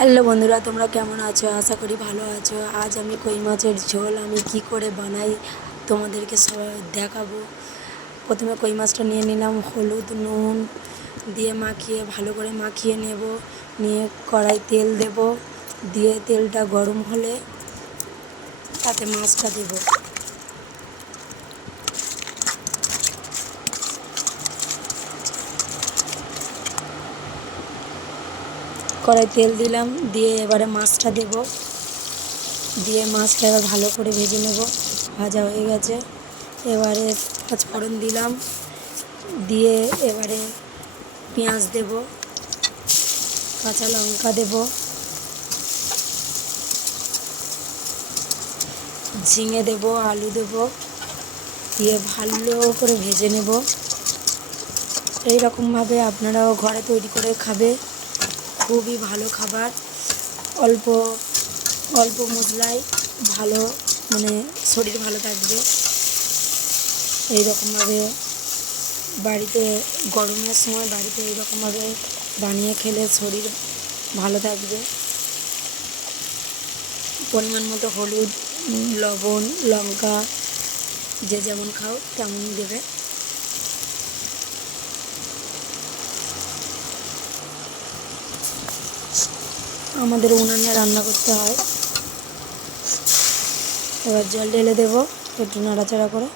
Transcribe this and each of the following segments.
Hello বন্ধুরা, তোমরা কেমন আছো? আশা করি ভালো আছো। আজ আমি কই মাছের ঝোল আমি কি করে বানাই তোমাদেরকে দেখাবো। প্রথমে কই মাছটা নিয়ে নিলাম, হলুদ নুন দিয়ে মাখিয়ে ভালো করে মাখিয়ে নেব। নিয়ে কড়াই তেল দেব, দিয়ে তেলটা গরম হলে তাতে মাছটা দেব। কড়াই তেল দিলাম, দিয়ে এবারে মাছটা দেব, দিয়ে মাছটা এবার ভালো করে ভেজে নেব। ভাজা হয়ে গেছে, এবারে পাঁচফোড়ন দিলাম, দিয়ে এবারে পেঁয়াজ দেব, কাঁচা লঙ্কা দেব, ঝিঙে দেব, আলু দেব, দিয়ে ভালো করে ভেজে নেব। এই রকমভাবে আপনারাও ঘরে তৈরি করে খাবে, খুবই ভালো খাবার। অল্প অল্প মশলায় ভালো, মানে শরীর ভালো থাকবে। এই রকমভাবে বাড়িতে গরমের সময় বাড়িতে এইরকমভাবে বানিয়ে খেলে শরীর ভালো থাকবে। পরিমাণ মতো হলুদ, লবণ, লঙ্কা যে যেমন খাও তেমনই দেবে। আমাদের উনানে রান্না করতে হয়। এবার জল ঢেলে দেবো, একটু নাড়াচাড়া করে।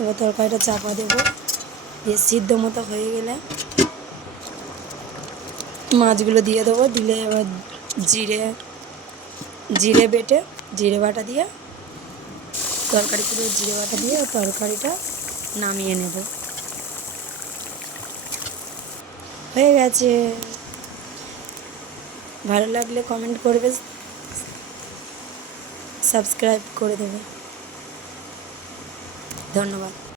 এবার তরকারিটা চাপা দেবো, দিয়ে সিদ্ধ মতো হয়ে গেলে মাছগুলো দিয়ে দেবো। দিলে এবার জিরে বেটে, জিরে বাটা দিয়ে তরকারি পুরো জিরে বাটা দিয়ে তরকারিটা নামিয়ে নেব। হয়ে গেছে। ভালো লাগলে কমেন্ট করবে, সাবস্ক্রাইব করে দেবে। ধন্যবাদ।